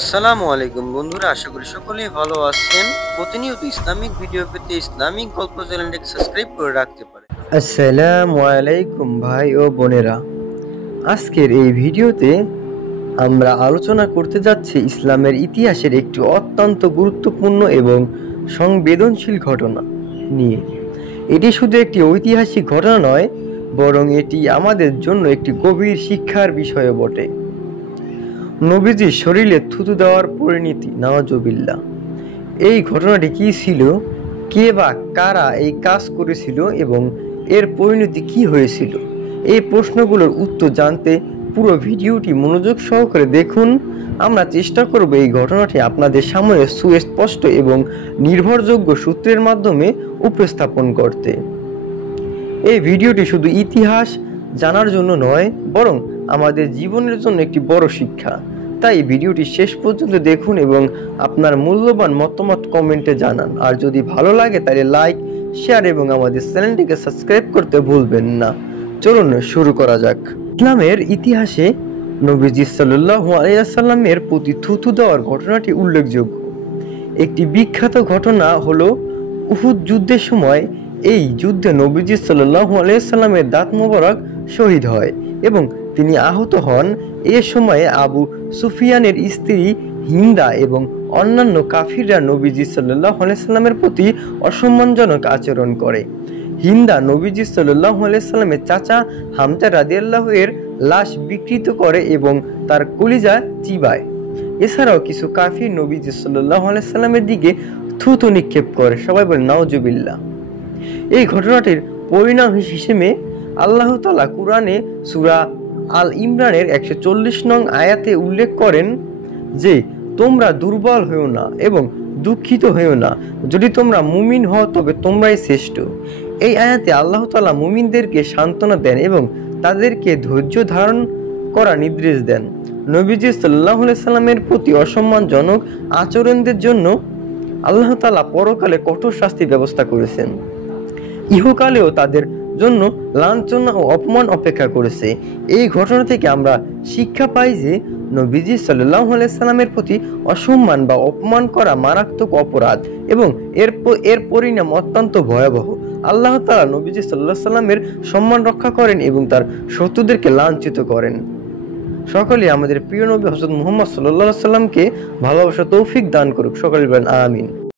আসসালামু আলাইকুম বন্ধুরা, আশা করি সকলেই ভালো আছেন। প্রতিনিয়ত ইসলামিক ভিডিও পেতে ইসলামিক গল্প চ্যানেলটিকে সাবস্ক্রাইব করে রাখতে পারেন। আসসালামু আলাইকুম ভাই ও বোনেরা, আজকের এই ভিডিওতে আমরা আলোচনা করতে যাচ্ছি ইসলামের ইতিহাসের একটি অত্যন্ত গুরুত্বপূর্ণ এবং সংবেদনশীল ঘটনা নিয়ে। এটি শুধু একটি ঐতিহাসিক ঘটনা নয়, বরং এটি আমাদের জন্য একটি গভীর শিক্ষার বিষয় বটে। নবীজির শরীরে থুতু দেওয়ার পরিণতি, নাউজুবিল্লাহ। এই ঘটনাটি কি ছিল, কে বা কারা এই কাজ করেছিল এবং এর পরিণতি কি হয়েছিল, এই প্রশ্নগুলোর উত্তর জানতে পুরো ভিডিওটি মনোযোগ সহকারে দেখুন। আমরা চেষ্টা করব এই ঘটনাটি আপনাদের সামনে সুস্পষ্ট এবং নির্ভরযোগ্য সূত্রের মাধ্যমে উপস্থাপন করতে। এই ভিডিওটি শুধু ইতিহাস জানার জন্য নয়, বরং আমাদের জীবনের জন্য একটি বড় শিক্ষা। তাই ভিডিওটি শেষ পর্যন্ত দেখুন এবং আপনার মূল্যবান মতামত কমেন্টে জানান। আর যদি ভালো লাগে তাহলে লাইক, শেয়ার এবং আমাদের চ্যানেলটিকে সাবস্ক্রাইব করতে ভুলবেন না। চলুন শুরু করা যাক। ইসলামের ইতিহাসে নবীজি সাল্লাল্লাহু আলাইহি ওয়াসাল্লামের প্রতি থুতু দেওয়ার ঘটনাটি উল্লেখযোগ্য। একটি বিখ্যাত ঘটনা হলো উহুদ যুদ্ধের সময়। এই যুদ্ধে নবীজি সাল্লাল্লাহু আলাইহি ওয়াসাল্লামের দাঁত মোবারক শহীদ হয় এবং তিনি আহত হন। এ সময়ে আবু সুফিয়ানের স্ত্রী হিন্দা এবং অন্যান্য কাফিররা নবীজি সাল্লাল্লাহু আলাইহি ওয়াসাল্লামের প্রতি অসম্মানজনক আচরণ করে। হিন্দা নবীজি সাল্লাল্লাহু আলাইহি ওয়াসাল্লামের চাচা হামজা রাদিয়াল্লাহু এর লাশ বিকৃত করে এবং তার কলিজা চিবায়। এছাড়াও কিছু কাফির নবীজি সাল্লাল্লাহু আলাইহি ওয়াসাল্লামের দিকে থুতু নিক্ষেপ করে। সবাই বলে নাউজুবিল্লাহ। এই ঘটনাটির পরিণাম হিসেবে আল্লাহ তাআলা কুরআনে সূরা আল ইমরানের 140 নং আয়াতে উল্লেখ করেন যে তোমরা দুর্বল হও না এবং দুঃখিত হও না, যদি তোমরা মুমিন হও তবে তোমরাই শ্রেষ্ঠ। এই আয়াতে আল্লাহ তাআলা মুমিনদেরকে সান্ত্বনা দেন এবং তাদেরকে ধৈর্য ধারণ করার নির্দেশ দেন। নবীজি সাল্লাল্লাহু আলাইহি সাল্লামের প্রতি অসম্মানজনক আচরণদের জন্য আল্লাহ তাআলা পরকালে কঠোর শাস্তির ব্যবস্থা করেছেন। ইহকালেও তাদের জন্য লাঞ্ছনা ও অপমান অপেক্ষা করেছে। এই ঘটনা থেকে আমরা শিক্ষা পাই যে নবীজি সাল্লাল্লাহু আলাইহি সাল্লামের প্রতি অসম্মান বা অপমান করা মারাত্মক অপরাধ এবং এর পরিণাম অত্যন্ত ভয়াবহ। আল্লাহ তাআলা নবীজি সাল্লাল্লাহু আলাইহি সাল্লামের সম্মান রক্ষা করেন এবং তার শত্রুদেরকে লাঞ্ছিত করেন। সকলেই আমাদের প্রিয় নবী হযরত মুহাম্মদ সাল্লাল্লাহু আলাইহি সাল্লামকে ভালোবাসা তৌফিক দান করুক। সকলে বলেন আমিন।